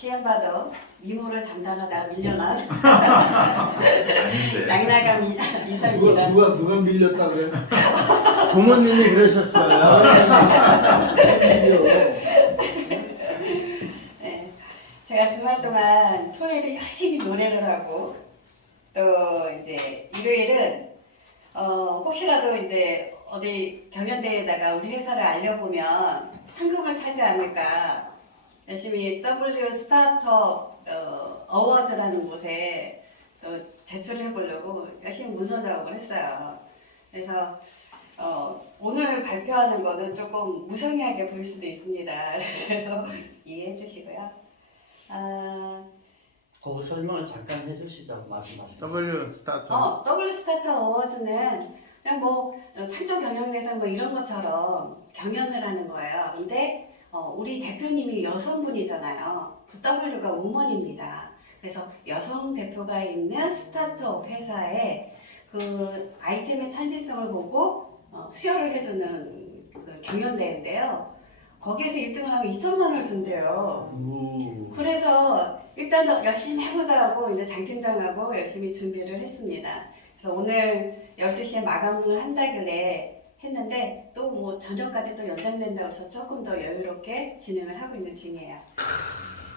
CM바더 미모를 담당하다 밀려난 아닌데. 양나감 이사입니다. 누가 밀렸다 그래? 부모님이 그러셨어요. 네, 제가 주말 동안 토요일에 열심히 노래를 하고 또 이제 일요일은 혹시라도 이제 어디 경연대회에다가 우리 회사를 알려보면 상금을 타지 않을까 열심히 W 스타트업 어워즈라는 곳에 또 제출을 해보려고 열심히 문서 작업을 했어요. 그래서 오늘 발표하는 거는 조금 무성의하게 보일 수도 있습니다. 그래서 이해해 주시고요. 그 설명을 잠깐 해주시죠. 말씀하시죠. W 스타터. W 스타트업 어워즈는 그냥 뭐 창조 경영대상 뭐 이런 것처럼 경연을 하는 거예요. 근데 우리 대표님이 여성분이잖아요. 그 W가 우먼입니다. 그래서 여성 대표가 있는 스타트업 회사에 그 아이템의 찬지성을 보고 수여를 해주는 그 경연대회인데요. 거기에서 1등을 하면 2천만 원을 준대요. 그래서 일단 열심히 해보자 하고 이제 장 팀장하고 열심히 준비를 했습니다. 그래서 오늘 12시에 마감을 한다길래 했는데 또 뭐 저녁까지 또 연장된다고 해서 조금 더 여유롭게 진행을 하고 있는 중이에요.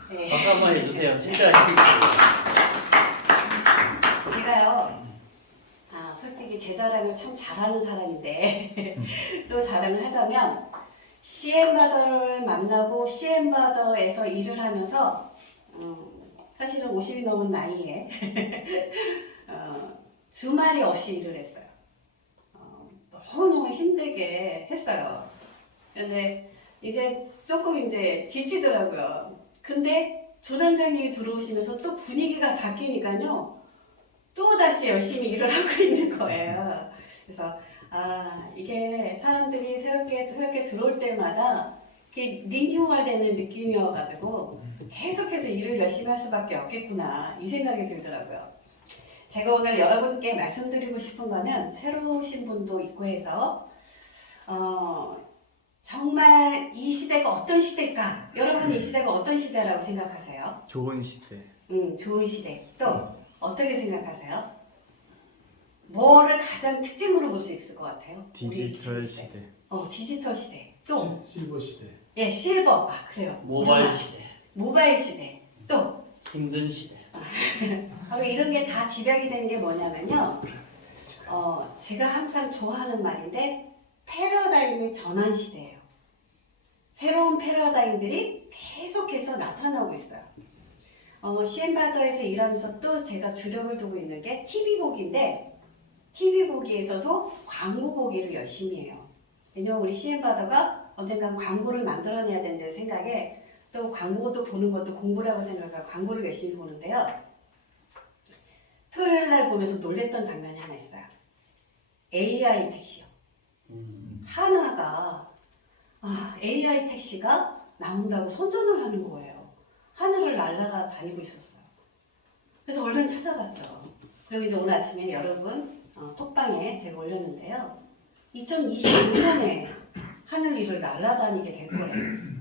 네. 박수 한번 해주세요. 진짜 힘들어요. 제가요, 솔직히 제 자랑을 참 잘하는 사람인데 또 자랑을 하자면 CM바더를 만나고 CM바더에서 일을 하면서 사실은 50이 넘은 나이에 주말이 없이 일을 했어요. 너무너무 힘들게 했어요. 근데 이제 조금 이제 지치더라고요. 근데 조단장님이 들어오시면서 또 분위기가 바뀌니까요. 또 다시 열심히 일을 하고 있는 거예요. 그래서 이게 사람들이 새롭게 들어올 때마다 리뉴얼 되는 느낌이어가지고 계속해서 일을 열심히 할 수밖에 없겠구나 이 생각이 들더라고요. 제가 오늘 여러분께 말씀드리고 싶은 거는 새로 오신 분도 있고 해서 정말 이 시대가 어떤 시대일까? 여러분이 이 시대가 어떤 시대라고 생각하세요? 좋은 시대. 좋은 시대. 또 어떻게 생각하세요? 뭐를 가장 특징으로 볼 수 있을 것 같아요? 디지털 시대. 디지털 시대. 또 실버 시대. 예, 실버. 그래요. 모바일 시대. 모바일 시대. 또 힘든 시대. 바로 이런 게 다 집약이 되는 게 뭐냐면요. 제가 항상 좋아하는 말인데 패러다임의 전환 시대예요. 새로운 패러다임들이 계속해서 나타나고 있어요. CM바더에서 일하면서 또 제가 주력을 두고 있는 게 TV 보기인데 TV 보기에서도 광고 보기를 열심히 해요. 왜냐면 우리 CM바더가 언젠간 광고를 만들어내야 된다는 생각에 또 광고도 보는 것도 공부라고 생각하고 광고를 열심히 보는데요. 토요일 날 보면서 놀랬던 장면이 하나 있어요. AI 택시요. 한화가 AI 택시가 나온다고 선전을 하는 거예요. 하늘을 날아가 다니고 있었어요. 그래서 얼른 찾아봤죠. 그리고 이제 오늘 아침에 여러분 톡방에 제가 올렸는데요. 2025년에 하늘 위를 날아다니게 될 거래요.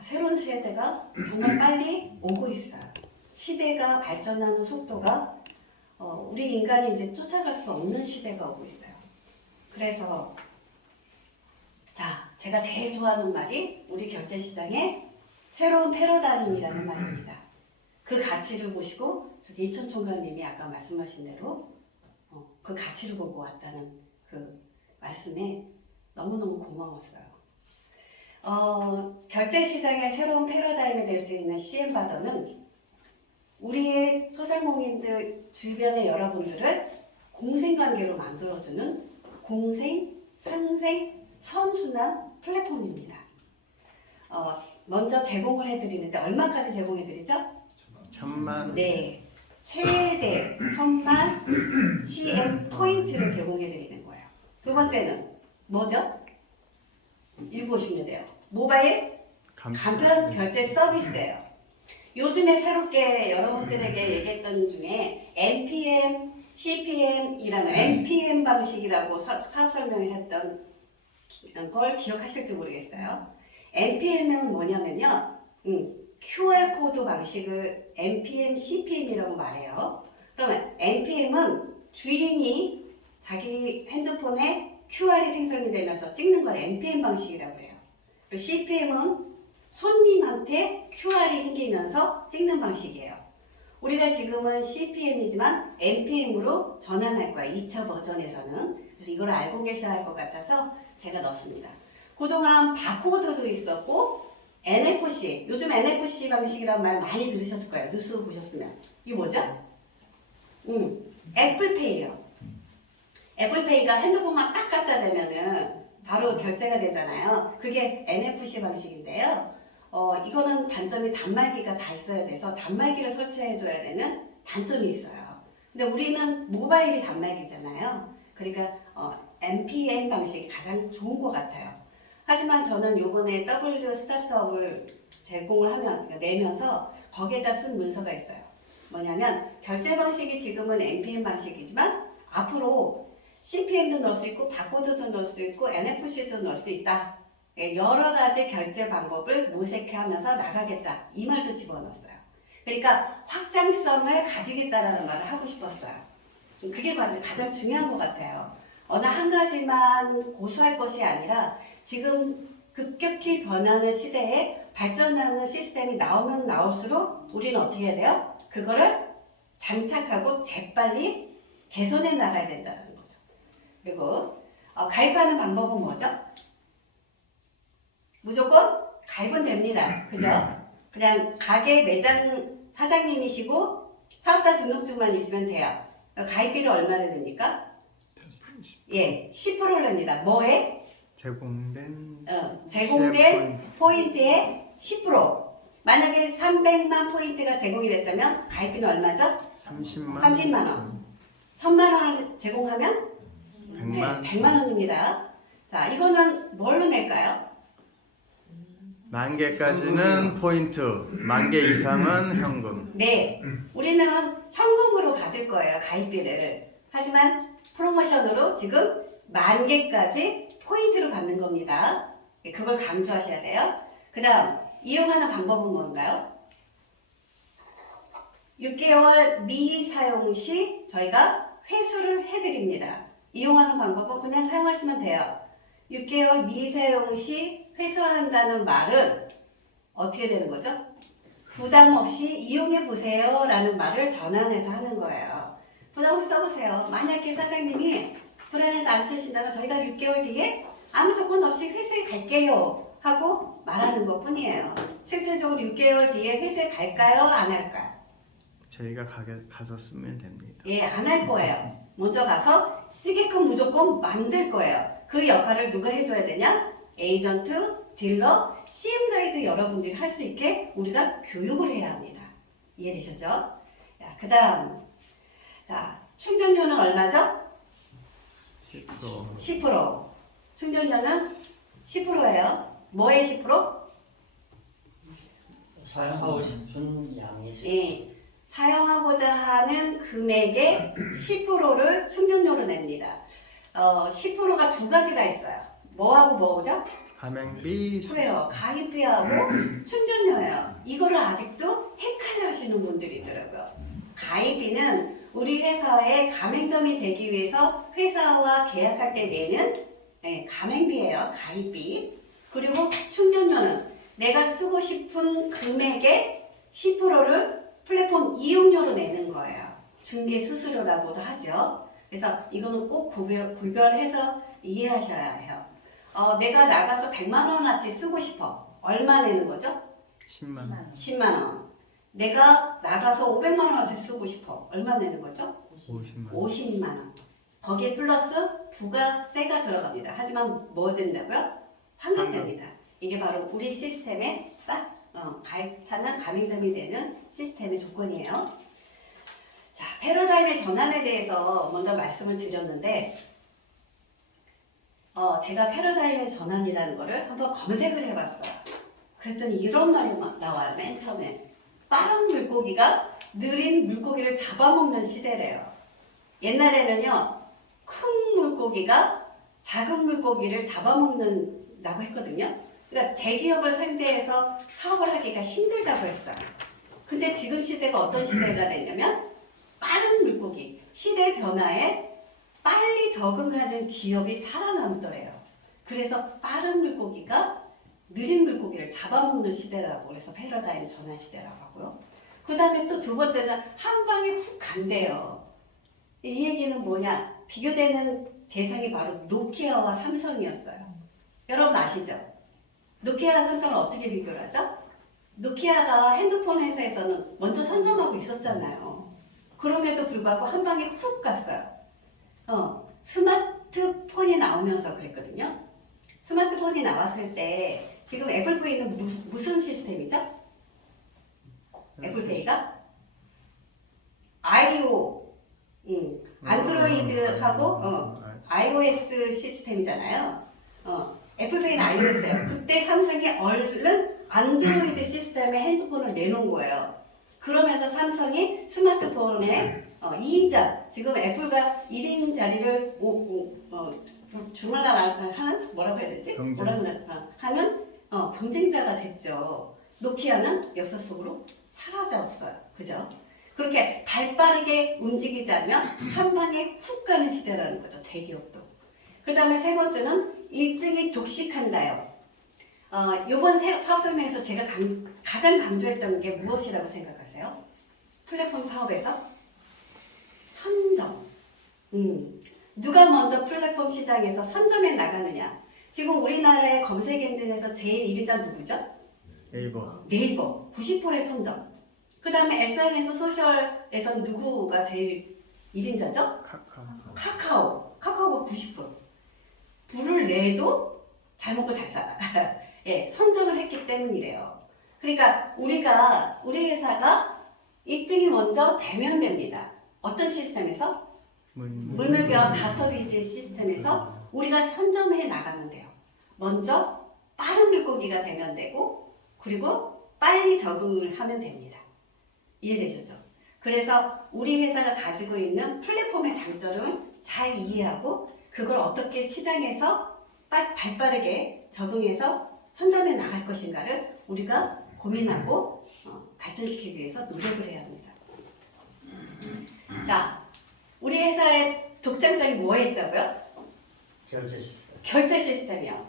새로운 세대가 정말 빨리 오고 있어요. 시대가 발전하는 속도가 우리 인간이 이제 쫓아갈 수 없는 시대가 오고 있어요. 그래서 제가 제일 좋아하는 말이 우리 경제시장의 새로운 패러다임이라는 말입니다. 그 가치를 보시고 이천 총괄님이 아까 말씀하신 대로 그 가치를 보고 왔다는 그 말씀에 너무너무 고마웠어요. 결제시장의 새로운 패러다임이 될 수 있는 CM바더는 우리의 소상공인들 주변의 여러분들을 공생관계로 만들어주는 공생, 상생, 선순환 플랫폼입니다. 먼저 제공을 해드리는데 얼마까지 제공해드리죠? 1,000만. 네, 최대 1,000만 CM 포인트를 제공해드리는 거예요. 두 번째는 뭐죠? 읽어보시면 돼요. 모바일 간편 결제 서비스예요. 요즘에 새롭게 여러분들에게 얘기했던 중에 NPM, CPM이라는 NPM 방식이라고 사업 설명을 했던 걸 기억하실지 모르겠어요. NPM은 뭐냐면요. QR 코드 방식을 NPM, CPM이라고 말해요. 그러면 NPM은 주인이 자기 핸드폰에 QR이 생성이 되면서 찍는 걸 NPM 방식이라고 해요. 그리고 CPM은 손님한테 QR이 생기면서 찍는 방식이에요. 우리가 지금은 CPM이지만 NPM으로 전환할 거야. 2차 버전에서는. 그래서 이걸 알고 계셔야 할 것 같아서 제가 넣었습니다. 그동안 바코드도 있었고 NFC, 요즘 NFC 방식이란 말 많이 들으셨을 거예요. 뉴스 보셨으면. 이게 뭐죠? 애플페이예요. 애플페이가 핸드폰만 딱 갖다 대면은 바로 결제가 되잖아요. 그게 NFC 방식인데요. 이거는 단점이 단말기가 다 있어야 돼서 단말기를 설치해줘야 되는 단점이 있어요. 근데 우리는 모바일이 단말기잖아요. 그러니까 NPM 방식이 가장 좋은 것 같아요. 하지만 저는 요번에 W 스타트업을 제공을 하면, 그러니까 내면서 거기에다 쓴 문서가 있어요. 뭐냐면 결제 방식이 지금은 NPM 방식이지만 앞으로 CPM도 넣을 수 있고 바코드도 넣을 수 있고 NFC도 넣을 수 있다. 여러 가지 결제 방법을 모색하면서 나가겠다. 이 말도 집어넣었어요. 그러니까 확장성을 가지겠다라는 말을 하고 싶었어요. 그게 가장 중요한 것 같아요. 어느 한 가지만 고수할 것이 아니라 지금 급격히 변하는 시대에 발전하는 시스템이 나오면 나올수록 우리는 어떻게 해야 돼요? 그거를 장착하고 재빨리 개선해 나가야 된다는 거죠. 그리고 가입하는 방법은 뭐죠? 무조건 가입은 됩니다. 그죠? 그냥 가게 매장 사장님이시고 사업자 등록증만 있으면 돼요. 가입비를 얼마를 냅니까? 예, 10%를 냅니다. 뭐에? 제공된 포인트의 10%. 만약에 300만 포인트가 제공이 됐다면 가입비는 얼마죠? 30만 원. 1000만 원을 제공하면 100만 원입니다. 자, 이거는 뭘로 낼까요? 10,000개까지는 포인트, 10,000개 이상은 현금. 네, 우리는 현금으로 받을 거예요, 가입비를. 하지만 프로모션으로 지금 10,000개까지 포인트로 받는 겁니다. 그걸 강조하셔야 돼요. 그 다음, 이용하는 방법은 뭔가요? 6개월 미사용 시 저희가 회수를 해드립니다. 이용하는 방법은 그냥 사용하시면 돼요. 6개월 미사용 시 회수한다는 말은 어떻게 되는 거죠? 부담 없이 이용해 보세요 라는 말을 전환해서 하는 거예요. 부담 없이 써보세요. 만약에 사장님이 불안해서 안 쓰신다면 저희가 6개월 뒤에 아무 조건 없이 회수해 갈게요 하고 말하는 것 뿐이에요. 실질적으로 6개월 뒤에 회수해 갈까요? 안 할까요? 저희가 가서 쓰면 됩니다. 예, 안 할 거예요. 먼저 가서 쓰게끔 무조건 만들 거예요. 그 역할을 누가 해줘야 되냐? 에이전트, 딜러, CM 가이드 여러분들이 할 수 있게 우리가 교육을 해야 합니다. 이해되셨죠? 그 다음, 자, 충전료는 얼마죠? 10%. 10%. 충전료는 10%예요. 뭐의 10%? 사용하고 싶은 양의 10%. 예, 사용하고자 하는 금액의 10%를 충전료로 냅니다. 10%가 두 가지가 있어요. 뭐하고 뭐죠? 가맹비, 그래요. 가입비하고 충전료예요. 이거를 아직도 헷갈려 하시는 분들이 있더라고요. 가입비는 우리 회사의 가맹점이 되기 위해서 회사와 계약할 때 내는 가맹비예요. 가입비. 그리고 충전료는 내가 쓰고 싶은 금액의 10%를 플랫폼 이용료로 내는 거예요. 중개 수수료라고도 하죠. 그래서 이거는 꼭 구별해서 이해하셔야 해요. 내가 나가서 100만 원어치 쓰고 싶어. 얼마 내는 거죠? 10만 원. 10만 원. 내가 나가서 500만 원어치 쓰고 싶어. 얼마 내는 거죠? 50만 원. 50만 원. 거기에 플러스 부가세가 들어갑니다. 하지만 뭐 된다고요? 환급됩니다. 이게 바로 우리 시스템에 딱 가입하는 가맹점이 되는 시스템의 조건이에요. 자, 패러다임의 전환에 대해서 먼저 말씀을 드렸는데 제가 패러다임의 전환이라는 거를 한번 검색을 해봤어요. 그랬더니 이런 말이 나와요. 맨 처음에. 빠른 물고기가 느린 물고기를 잡아먹는 시대래요. 옛날에는요. 큰 물고기가 작은 물고기를 잡아먹는다고 했거든요. 그러니까 대기업을 상대해서 사업을 하기가 힘들다고 했어요. 근데 지금 시대가 어떤 시대가 됐냐면 빠른 물고기, 시대 변화에 빨리 적응하는 기업이 살아남더래요. 그래서 빠른 물고기가 느린 물고기를 잡아먹는 시대라고 그래서 패러다임 전환 시대라고 하고요. 그 다음에 또 두 번째는 한 방에 훅 간대요. 이 얘기는 뭐냐? 비교되는 대상이 바로 노키아와 삼성이었어요. 여러분 아시죠? 노키아와 삼성을 어떻게 비교를 하죠? 노키아가 핸드폰 회사에서는 먼저 선점하고 있었잖아요. 그럼에도 불구하고 한 방에 훅 갔어요. 스마트폰이 나오면서 그랬거든요. 스마트폰이 나왔을 때 지금 애플페이는 무슨 시스템이죠? 애플페이가 안드로이드하고 iOS 시스템이잖아요. 애플페이는 iOS예요. 그때 삼성이 얼른 안드로이드 시스템의 핸드폰을 내놓은 거예요. 그러면서 삼성이 스마트폰에 2인자, 지금 애플과 1인 자리를 주말날 하는 뭐라고 해야 되지? 하는 경쟁자가 됐죠. 노키아는 역사 속으로 사라졌어요. 그죠? 그렇게 발빠르게 움직이자면 한 방에 훅 가는 시대라는 거죠. 대기업도. 그 다음에 세 번째는 1등이 독식한다요. 이번 사업 설명에서 제가 가장 강조했던 게 무엇이라고 생각하세요? 플랫폼 사업에서 선점. 누가 먼저 플랫폼 시장에서 선점에 나가느냐. 지금 우리나라의 검색 엔진에서 제일 1위자 누구죠? 네이버. 네이버 90%의 선점. 그 다음에 SNS 소셜에서 누구가 제일 1인자죠? 카카오가 90%. 불을 내도 잘 먹고 잘 살아. 예, 선점을 했기 때문이래요. 그러니까 우리 회사가 1등이 먼저 되면 됩니다. 어떤 시스템에서? 물물교환 바터비즈 시스템에서 우리가 선점해 나가면 돼요. 먼저 빠른 물고기가 되면 되고, 그리고 빨리 적응을 하면 됩니다. 이해되셨죠? 그래서 우리 회사가 가지고 있는 플랫폼의 장점을 잘 이해하고 그걸 어떻게 시장에서 발빠르게 적응해서 선점해 나갈 것인가를 우리가 고민하고 발전시키기 위해서 노력을 해야 합니다. 자, 우리 회사의 독창성이 뭐에 있다고요? 결제 시스템. 결제 시스템이요.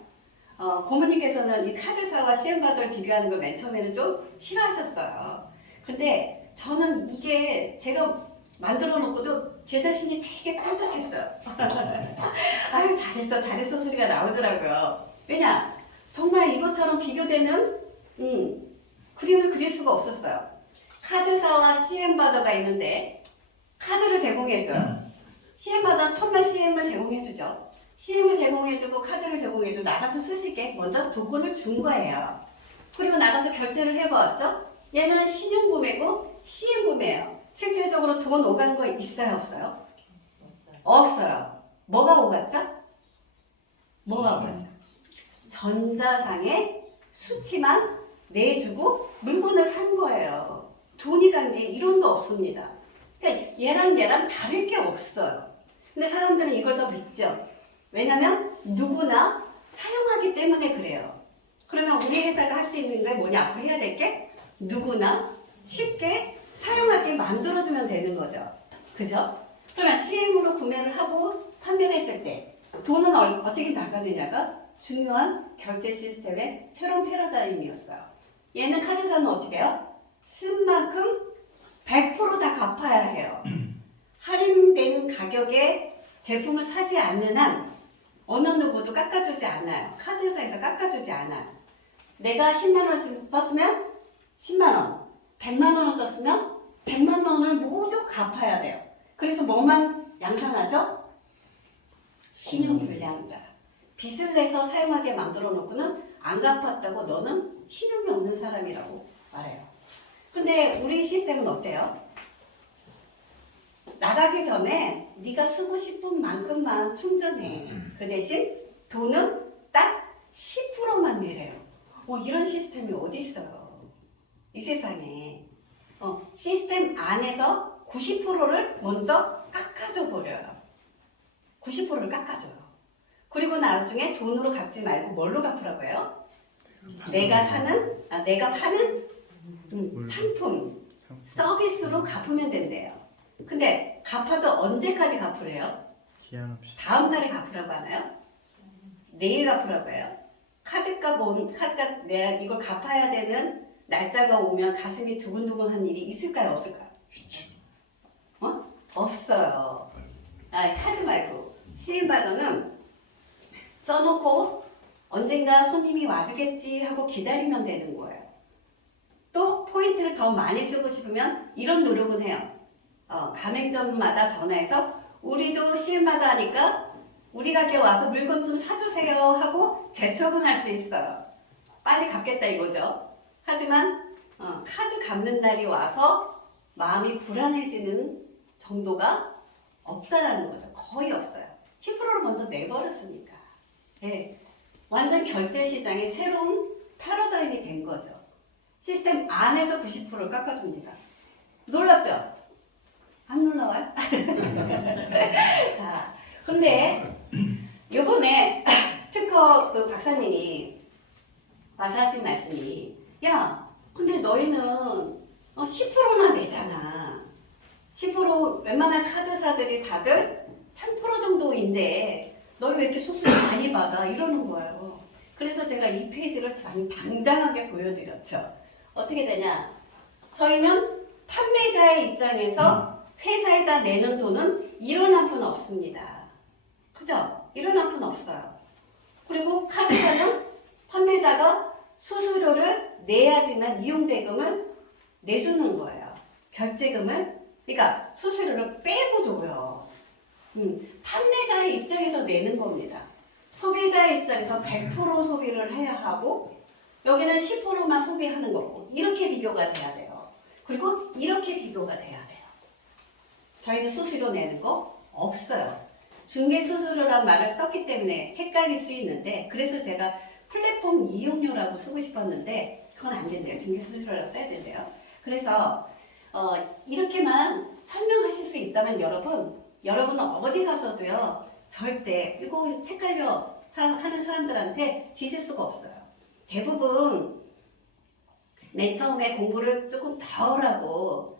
고모님께서는 이 카드사와 CM바더를 비교하는 걸 맨 처음에는 좀 싫어하셨어요. 근데 저는 이게 제가 만들어 놓고도 제 자신이 되게 뿌듯했어요. 아유, 잘했어 소리가 나오더라고요. 왜냐? 정말 이것처럼 비교되는 그림을 그릴 수가 없었어요. 카드사와 CM바더가 있는데 카드를 제공해줘요. CM바더는 천만 CM을 제공해주죠. CM을 제공해주고 카드를 제공해주고 나가서 쓰시게 먼저 조건을 준 거예요. 그리고 나가서 결제를 해보았죠. 얘는 신용구매고 CM 구매예요. 실질적으로 돈 오간 거 있어요, 없어요? 없어요. 뭐가 오갔죠? 뭐가 오갔어요? 전자상의 수치만 내주고 물건을 산 거예요. 돈이 간 게 1원도 없습니다. 그러니까 얘랑 다를 게 없어요. 근데 사람들은 이걸 더 믿죠. 왜냐면 누구나 사용하기 때문에 그래요. 그러면 우리 회사가 할 수 있는 게 뭐냐? 앞으로 해야 될 게 누구나 쉽게 사용하게 만들어주면 되는 거죠. 그죠? 그러면 CM으로 구매를 하고 판매를 했을 때 돈은 어떻게 나가느냐가 중요한 결제 시스템의 새로운 패러다임이었어요. 얘는 카드사는 어떻게 해요? 쓴 만큼 100% 다 갚아야 해요. 할인된 가격에 제품을 사지 않는 한 어느 누구도 깎아주지 않아요. 카드사에서 깎아주지 않아요. 내가 10만 원을 썼으면 10만 원, 100만 원을 썼으면 100만 원을 모두 갚아야 돼요. 그래서 뭐만 양산하죠? 신용불량자. 빚을 내서 사용하게 만들어 놓고는 안 갚았다고 너는 신용이 없는 사람이라고 말해요. 근데 우리 시스템은 어때요? 나가기 전에 네가 쓰고 싶은 만큼만 충전해. 그 대신 돈은 딱 10%만 내래요. 이런 시스템이 어디 있어요? 이 세상에. 시스템 안에서 90%를 먼저 깎아줘 버려요. 90%를 깎아줘요. 그리고 나중에 돈으로 갚지 말고 뭘로 갚으라고 해요? 내가 파는 물건. 상품, 상품. 서비스로 갚으면 된대요. 근데 갚아도 언제까지 갚으래요? 기한 없이. 다음 달에 갚으라고 하나요? 내일 갚으라고 해요? 카드값 내가 이걸 갚아야 되는 날짜가 오면 가슴이 두근두근한 일이 있을까요? 없을까요? 없어요. 카드 말고 CM받아는 써놓고 언젠가 손님이 와주겠지 하고 기다리면 되는 거예요. 또 포인트를 더 많이 쓰고 싶으면 이런 노력은 해요. 가맹점마다 전화해서 우리도 CM받아 하니까 우리 가게 와서 물건 좀 사주세요 하고 재촉은 할 수 있어요. 빨리 갚겠다 이거죠. 하지만 카드 갚는 날이 와서 마음이 불안해지는 정도가 없다라는 거죠. 거의 없어요. 10%를 먼저 내버렸으니까. 네. 완전 결제 시장의 새로운 패러다임이 된 거죠. 시스템 안에서 90%를 깎아줍니다. 놀랍죠? 안 놀라워요? 자, 근데 요번에 특허 그 박사님이 와서 하신 말씀이 야, 근데 너희는 10%나 내잖아. 10% 웬만한 카드사들이 다들 3% 정도인데 너희 왜 이렇게 수수료 많이 받아? 이러는 거예요. 그래서 제가 이 페이지를 당당하게 보여드렸죠. 어떻게 되냐? 저희는 판매자의 입장에서 회사에다 내는 돈은 이런 한 푼 없습니다. 그죠? 이런 한 푼 없어요. 그리고 카드사는 판매자가 수수료를 내야지만 이용대금을 내주는 거예요. 결제금을. 그러니까 수수료를 빼고 줘요. 판매자의 입장에서 내는 겁니다. 소비자의 입장에서 100% 소비를 해야 하고 여기는 10%만 소비하는 거고 이렇게 비교가 돼야 돼요. 그리고 이렇게 비교가 돼야 돼요. 저희는 수수료 내는 거 없어요. 중개수수료란 말을 썼기 때문에 헷갈릴 수 있는데 그래서 제가 플랫폼 이용료라고 쓰고 싶었는데 그건 안 된대요. 중개수수료라고 써야 된대요. 그래서 이렇게만 설명하실 수 있다면 여러분은 어디 가서도요 절대 이거 헷갈려 하는 사람들한테 뒤질 수가 없어요. 대부분 맨 처음에 공부를 조금 더 하라고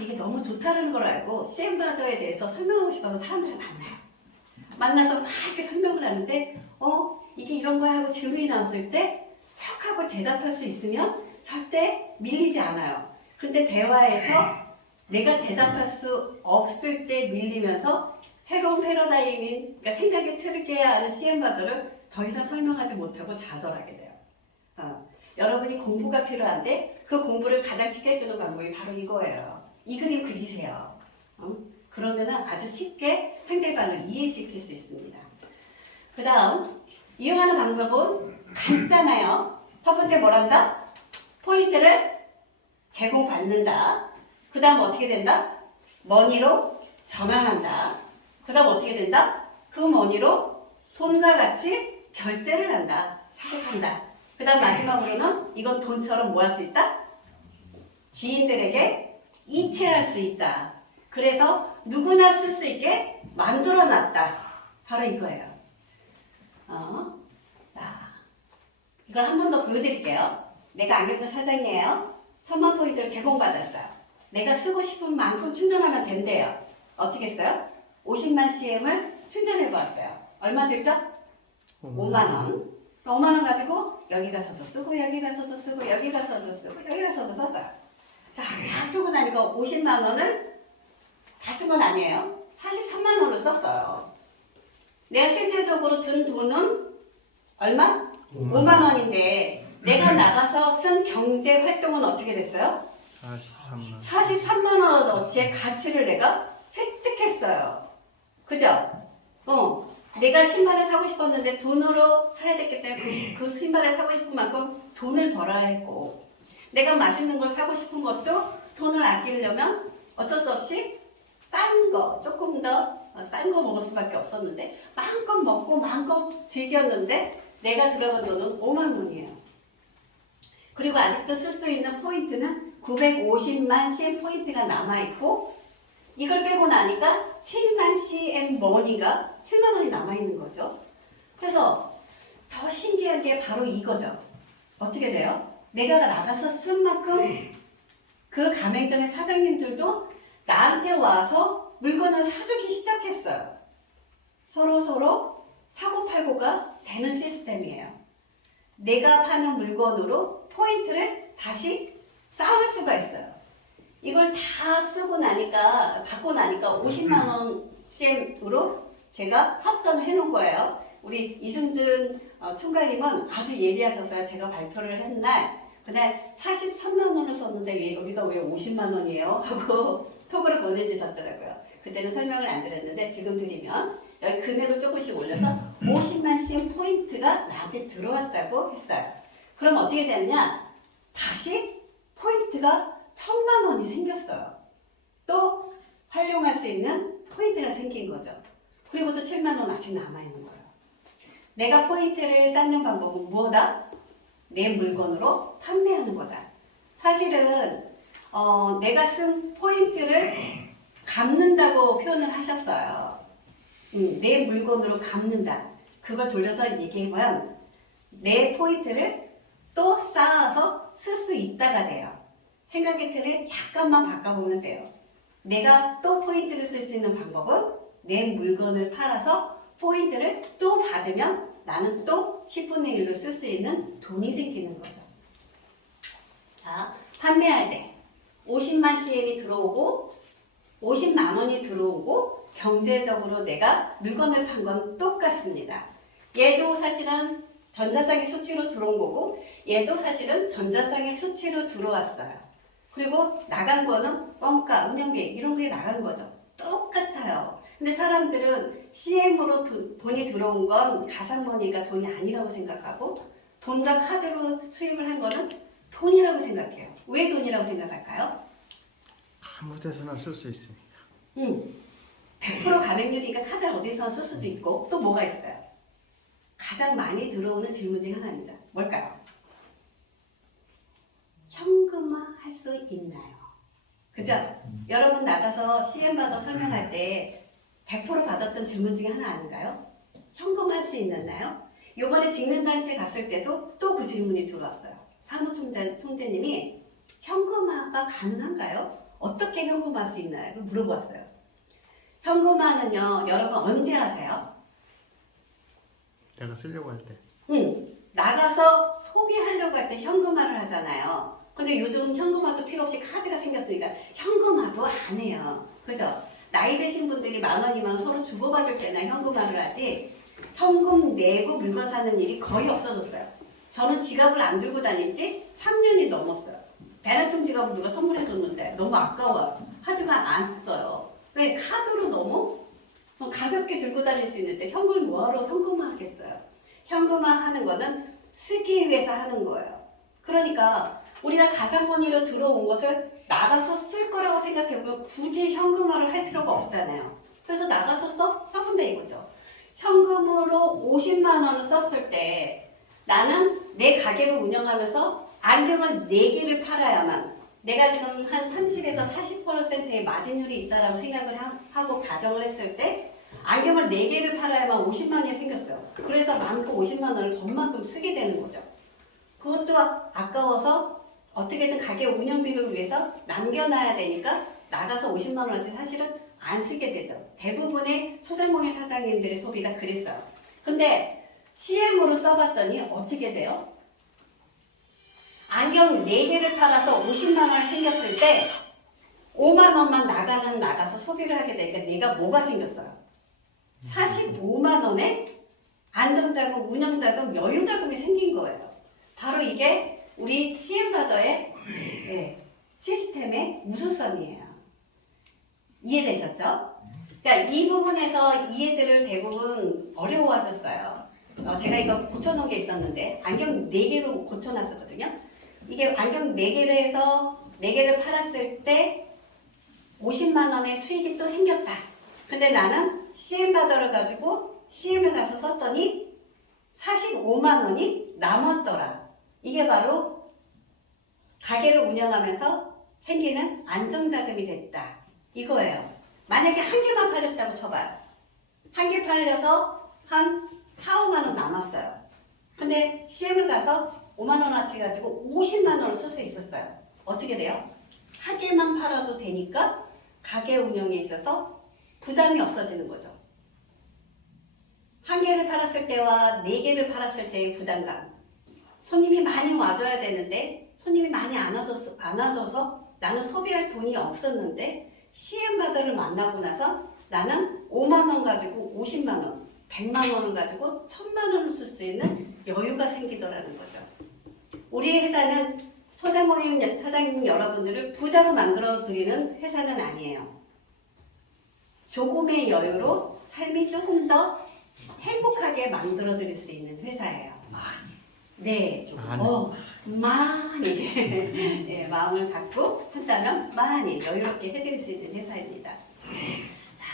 이게 너무 좋다는 걸 알고 CM바더에 대해서 설명하고 싶어서 사람들을 만나서 막 이렇게 설명을 하는데 이게 이런 거야 하고 질문이 나왔을 때 척하고 대답할 수 있으면 절대 밀리지 않아요. 근데 대화에서 내가 대답할 수 없을 때 밀리면서 새로운 패러다임인 그러니까 생각의 틀을 깨야 하는 CM바더를 더 이상 설명하지 못하고 좌절하게 돼요. 여러분이 공부가 필요한데 그 공부를 가장 쉽게 해주는 방법이 바로 이거예요. 이 그림 그리세요. 그러면 아주 쉽게 상대방을 이해시킬 수 있습니다. 그 다음 이용하는 방법은 간단해요. 첫 번째 뭐란다? 포인트를 제공받는다. 그 다음 어떻게 된다? 머니로 전환한다. 그 다음 어떻게 된다? 그 머니로 돈과 같이 결제를 한다. 사격한다. 그 다음 마지막으로는 이건 돈처럼 뭐 할 수 있다? 지인들에게 이체할 수 있다. 그래서 누구나 쓸 수 있게 만들어놨다. 바로 이거예요. 자, 이걸 한 번 더 보여드릴게요. 내가 안경도 사장이에요. 1000만 포인트를 제공받았어요. 내가 쓰고 싶은 만큼 충전하면 된대요. 어떻게 써요? 50만 CM을 충전해 보았어요. 얼마 들죠? 5만원. 5만원 가지고 여기 가서도 쓰고 여기 가서도 쓰고 여기 가서도 쓰고 여기 가서도 썼어요. 자, 다 쓰고 나니까 50만원을 다 쓴 건 아니에요. 43만원을 썼어요. 내가 실제적으로 든 돈은 얼마? 5만원인데 내가 나가서 쓴 경제 활동은 어떻게 됐어요? 43만. 43만원어치의 가치를 내가 획득했어요. 그죠? 내가 신발을 사고 싶었는데 돈으로 사야 됐기 때문에 그 신발을 사고 싶은 만큼 돈을 벌어야 했고 내가 맛있는 걸 사고 싶은 것도 돈을 아끼려면 어쩔 수 없이 싼 거, 조금 더 싼 거 먹을 수밖에 없었는데 마음껏 먹고 마음껏 즐겼는데 내가 들어간 돈은 5만 원이에요. 그리고 아직도 쓸 수 있는 포인트는 950만 CM 포인트가 남아있고 이걸 빼고 나니까 7만 CM 머니가 7만 원이 남아있는 거죠. 그래서 더 신기한 게 바로 이거죠. 어떻게 돼요? 내가 나가서 쓴 만큼 그 가맹점의 사장님들도 나한테 와서 물건을 사주기 시작했어요. 서로 사고팔고가 되는 시스템이에요. 내가 파는 물건으로 포인트를 다시 쌓을 수가 있어요. 이걸 다 쓰고 나니까, 받고 나니까 50만 원씩으로 제가 합산을 해놓은 거예요. 우리 이승준 총괄님은 아주 예리하셨어요. 제가 발표를 한 날, 그날 43만 원을 썼는데 여기가 왜 50만 원이에요? 하고 톡으로 보내주셨더라고요. 그때는 설명을 안 드렸는데 지금 드리면 여기 금액을 조금씩 올려서 50만씩 포인트가 나한테 들어왔다고 했어요. 그럼 어떻게 되느냐? 다시 포인트가 1000만 원이 생겼어요. 또 활용할 수 있는 포인트가 생긴 거죠. 그리고 또 7만 원 아직 남아있는 거예요. 내가 포인트를 쌓는 방법은 뭐다? 내 물건으로 판매하는 거다. 사실은 내가 쓴 포인트를 갚는다고 표현을 하셨어요. 내 물건으로 갚는다. 그걸 돌려서 얘기해보면 내 포인트를 또 쌓아서 쓸 수 있다가 돼요. 생각의 틀을 약간만 바꿔보면 돼요. 내가 또 포인트를 쓸 수 있는 방법은 내 물건을 팔아서 포인트를 또 받으면 나는 또 10분의 1로 쓸 수 있는 돈이 생기는 거죠. 자, 판매할 때 50만 CM이 들어오고 50만 원이 들어오고 경제적으로 내가 물건을 판 건 똑같습니다. 얘도 사실은 전자상의 수치로 들어온 거고 얘도 사실은 전자상의 수치로 들어왔어요. 그리고 나간 거는 원가, 운영비 이런 게 나간 거죠. 똑같아요. 근데 사람들은 CM으로 돈이 들어온 건 가상머니가 돈이 아니라고 생각하고 돈과 카드로 수입을 한 거는 돈이라고 생각해요. 왜 돈이라고 생각할까요? 아무 데서나 쓸 수 있으니까. 100% 가맹률이니까 카드를 어디서나 쓸 수도 있고 또 뭐가 있어요? 가장 많이 들어오는 질문 중 하나입니다. 뭘까요? 현금화 할 수 있나요? 그죠? 여러분 나가서 CM 받아 설명할 때 100% 받았던 질문 중에 하나 아닌가요? 현금화 할 수 있나요? 요번에 직능단체 갔을 때도 또 그 질문이 들어왔어요. 사무총재님이 현금화가 가능한가요? 어떻게 현금화할 수 있나요? 물어봤어요. 현금화는요, 여러분 언제 하세요? 내가 쓰려고 할 때. 나가서 소비하려고 할 때 현금화를 하잖아요. 근데 요즘 현금화도 필요 없이 카드가 생겼으니까 현금화도 안 해요. 그죠? 나이 드신 분들이 10,000원, 20,000원 서로 주고받을 때나 현금화를 하지 현금 내고 물건 사는 일이 거의 없어졌어요. 저는 지갑을 안 들고 다닌 지 3년이 넘었어요. 베네통 지갑을 누가 선물해 줬는데 너무 아까워요. 하지만 안 써요. 왜? 카드로 너무 가볍게 들고 다닐 수 있는데 현금을 뭐하러 현금화 하겠어요. 현금화 하는 거는 쓰기 위해서 하는 거예요. 그러니까 우리가 가상머니로 들어온 것을 나가서 쓸 거라고 생각해보면 굳이 현금화를 할 필요가 없잖아요. 그래서 나가서 써본다 이거죠. 현금으로 50만 원을 썼을 때 나는 내 가게를 운영하면서 안경을 4개를 팔아야만 내가 지금 한 30에서 40%의 마진율이 있다라고 생각을 하고 가정을 했을 때 안경을 4개를 팔아야만 50만 원이 생겼어요. 그래서 많고 50만 원을 번만큼 쓰게 되는 거죠. 그것도 아까워서 어떻게든 가게 운영비를 위해서 남겨놔야 되니까 나가서 50만 원씩 사실은 안 쓰게 되죠. 대부분의 소상공인 사장님들의 소비가 그랬어요. 근데 CM으로 써봤더니 어떻게 돼요? 안경 4개를 팔아서 50만 원 생겼을 때 5만 원만 나가서 소비를 하게 되니까 내가 뭐가 생겼어요? 45만 원의 안정자금, 운영자금, 여유자금이 생긴 거예요. 바로 이게 우리 CM바더의 시스템의 우수성이에요. 이해되셨죠? 그러니까 이 부분에서 이해들을 대부분 어려워하셨어요. 제가 이거 고쳐놓은 게 있었는데 안경 4개로 고쳐놨었거든요. 이게 안경 4개를 해서 4개를 팔았을 때 50만 원의 수익이 또 생겼다. 근데 나는 CM바더를 가지고 CM을 가서 썼더니 45만 원이 남았더라. 이게 바로 가게를 운영하면서 생기는 안정자금이 됐다. 이거예요. 만약에 한 개만 팔렸다고 쳐봐요. 한 개 팔려서 한 4, 5만 원 남았어요. 근데 CM을 가서 5만 원어치 가지고 50만 원을 쓸 수 있었어요. 어떻게 돼요? 한 개만 팔아도 되니까 가게 운영에 있어서 부담이 없어지는 거죠. 한 개를 팔았을 때와 네 개를 팔았을 때의 부담감. 손님이 많이 와줘야 되는데 손님이 많이 안 와줘서 나는 소비할 돈이 없었는데 CM바더를 만나고 나서 나는 5만 원 가지고 50만 원, 100만 원을 가지고 1000만 원을 쓸 수 있는 여유가 생기더라는 거죠. 우리 회사는 소상공인 사장님 여러분들을 부자로 만들어 드리는 회사는 아니에요. 조금의 여유로 삶이 조금 더 행복하게 만들어 드릴 수 있는 회사예요. 많이. 네. 많이. 많이. 네, 마음을 갖고 한다면 많이 여유롭게 해드릴 수 있는 회사입니다. 자,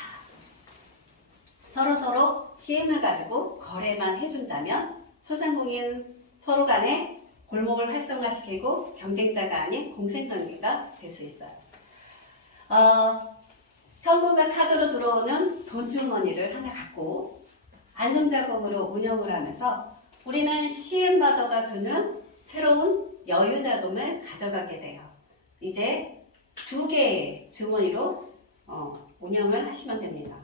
서로 CM을 가지고 거래만 해준다면 소상공인 서로 간에 골목을 활성화시키고 경쟁자가 아닌 공생관계가 될 수 있어요. 현금과 카드로 들어오는 돈주머니를 하나 갖고 안정자금으로 운영을 하면서 우리는 CM바더가 주는 새로운 여유자금을 가져가게 돼요. 이제 2개의 주머니로 운영을 하시면 됩니다.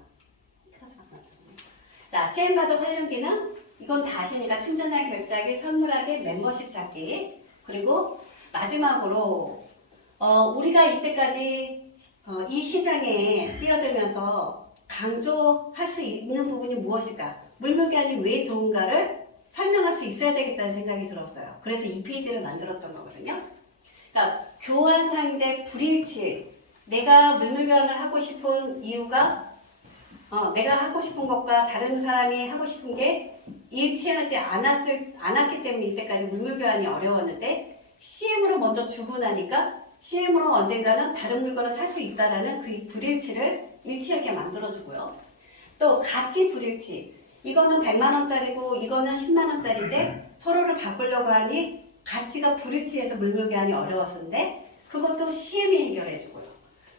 자, CM바더 활용기는 이건 다 아시니까 충전할 결제하기, 선물하기, 멤버십 찾기. 그리고 마지막으로 우리가 이때까지 이 시장에 뛰어들면서 강조할 수 있는 부분이 무엇일까? 물물교환이 왜 좋은가를 설명할 수 있어야 되겠다는 생각이 들었어요. 그래서 이 페이지를 만들었던 거거든요. 그러니까 교환상대 불일치. 내가 물물교환을 하고 싶은 이유가 내가 하고 싶은 것과 다른 사람이 하고 싶은 게 일치하지 않았기 때문에 이때까지 물물교환이 어려웠는데 CM으로 먼저 주고 나니까 CM으로 언젠가는 다른 물건을 살 수 있다라는 그 불일치를 일치하게 만들어주고요. 또 가치 불일치. 이거는 100만 원짜리고 이거는 10만 원짜리인데 서로를 바꾸려고 하니 가치가 불일치해서 물물교환이 어려웠었는데 그것도 CM이 해결해주고요.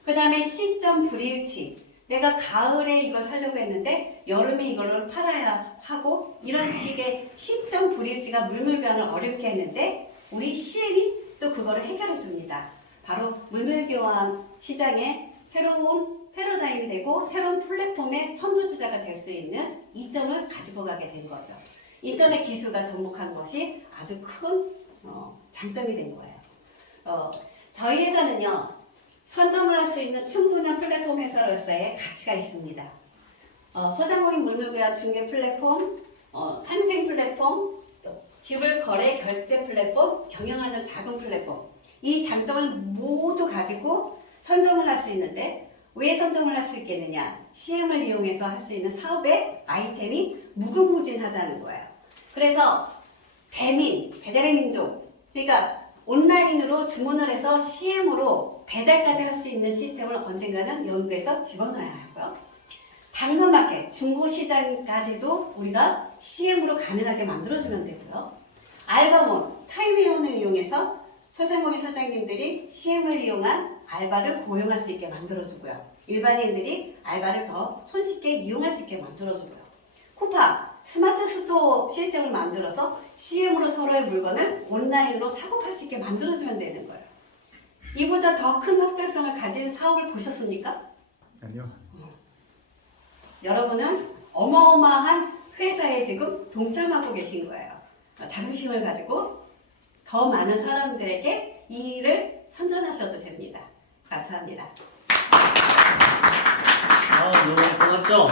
그 다음에 시점 불일치. 내가 가을에 이걸 사려고 했는데 여름에 이걸로 팔아야 하고 이런 식의 시점 불일치가 물물교환을 어렵게 했는데 우리 CM이 또 그거를 해결해 줍니다. 바로 물물교환 시장의 새로운 패러다임이 되고 새로운 플랫폼의 선두주자가 될 수 있는 이점을 가지고 가게 된 거죠. 인터넷 기술과 접목한 것이 아주 큰 장점이 된 거예요. 저희 회사는요. 선점을 할 수 있는 충분한 플랫폼 회사로서의 가치가 있습니다. 소상공인 물물교환 중개 플랫폼, 상생 플랫폼, 지불 거래 결제 플랫폼, 경영안전 자금 플랫폼 이 장점을 모두 가지고 선점을 할 수 있는데 왜 선점을 할 수 있겠느냐? CM을 이용해서 할 수 있는 사업의 아이템이 무궁무진하다는 거예요. 그래서 배달의 민족, 그러니까 온라인으로 주문을 해서 CM으로 배달까지 할 수 있는 시스템을 언젠가는 연구해서 집어넣어야 하고요. 당근마켓, 중고시장까지도 우리가 CM으로 가능하게 만들어주면 되고요. 알바몬, 타임웨어를 이용해서 소상공인 사장님들이 CM을 이용한 알바를 고용할 수 있게 만들어주고요. 일반인들이 알바를 더 손쉽게 이용할 수 있게 만들어주고요. 쿠팡, 스마트 스토어 시스템을 만들어서 CM으로 서로의 물건을 온라인으로 사고 팔 수 있게 만들어주면 되는 거예요. 이보다 더 큰 확장성을 가진 사업을 보셨습니까? 아니요. 여러분은 어마어마한 회사에 지금 동참하고 계신 거예요. 자긍심을 가지고 더 많은 사람들에게 이 일을 선전하셔도 됩니다. 감사합니다. 너무 고맙죠?